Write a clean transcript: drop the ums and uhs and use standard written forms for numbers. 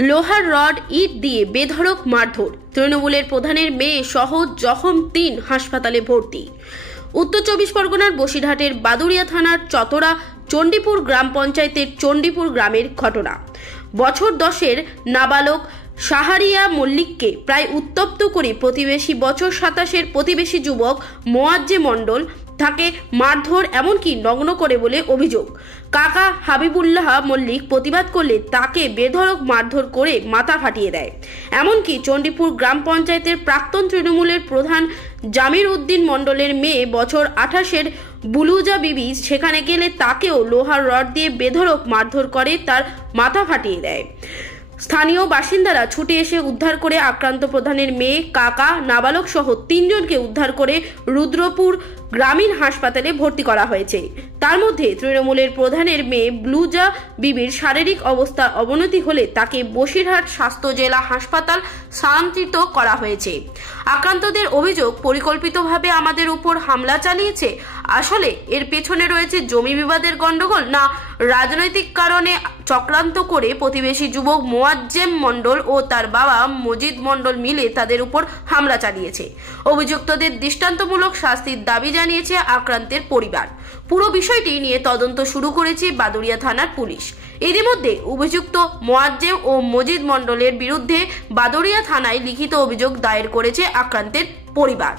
লোহার রড ইট দিয়ে বেধড়ক মারধর, তৃণমূলের প্রধানের মেয়ে সহ জখম 3, হাসপাতালে ভর্তি। উত্তর 24 পরগনার বসিরহাটের বাদুড়িয়া থানার চতরা চণ্ডীপুর গ্রাম পঞ্চায়েতের চণ্ডীপুর গ্রামের ঘটনা। বছর 10-এর নাবালক শাহরিয়া মল্লিককে প্রায় উত্তপ্ত করে প্রতিবেশী বছর 27-এর প্রতিবেশী যুবক মোয়াজ্জেম মণ্ডল তাকে মারধর, এমনকি নগ্ন করে বলে অভিযোগ। কাকা হাবিবুল্লাহ মল্লিক প্রতিবাদ করলে তাকে বেধড়ক মারধর করে মাথা ফাটিয়ে দেয়। এমনকি চণ্ডীপুর গ্রাম পঞ্চায়েতের প্রাক্তন তৃণমূলের প্রধান জামির উদ্দিন মণ্ডলের মেয়ে বছর 28-এর বুলুজা বিবি সেখানে গেলে তাকেও লোহার রড দিয়ে বেধড়ক মারধর করে, তার মাথা ফাটিয়ে দেয়। স্থানীয় বাসিন্দারা ছুটে এসে উদ্ধার করে আক্রান্ত প্রধানের মেয়ে, কাকা, নাবালক সহ 3 জনকে উদ্ধার করে রুদ্রপুর গ্রামীণ হাসপাতালে ভর্তি করা হয়েছে। তার মধ্যে তৃণমূলের প্রধানের মেয়ে বুলুজা বিবির শারীরিক অবস্থার অবনতি হলে তাকে বসিরহাট স্বাস্থ্য জেলা হাসপাতাল স্থানান্তরিত করা হয়েছে। আক্রান্তদের অভিযোগ, পরিকল্পিতভাবে আমাদের উপর হামলা চালিয়েছে। আসলে এর পেছনে রয়েছে জমি বিবাদের গন্ডগোল, না রাজনৈতিক কারণে চক্রান্ত করে প্রতিবেশী যুবক মোয়াজ্জেম মণ্ডল ও তার বাবা মজিদ মণ্ডল মিলে তাদের উপর হামলা চালিয়েছে। অভিযুক্তদের দৃষ্টান্তমূলক শাস্তির দাবি জানিয়েছে আক্রান্তের পরিবার। পুরো বিষয়টি নিয়ে তদন্ত শুরু করেছে বাদুড়িয়া থানার পুলিশ। ইতিমধ্যে অভিযুক্ত মোয়াজ্জেম ও মজিদ মণ্ডলের বিরুদ্ধে বাদুড়িয়া থানায় লিখিত অভিযোগ দায়ের করেছে আক্রান্তের পরিবার।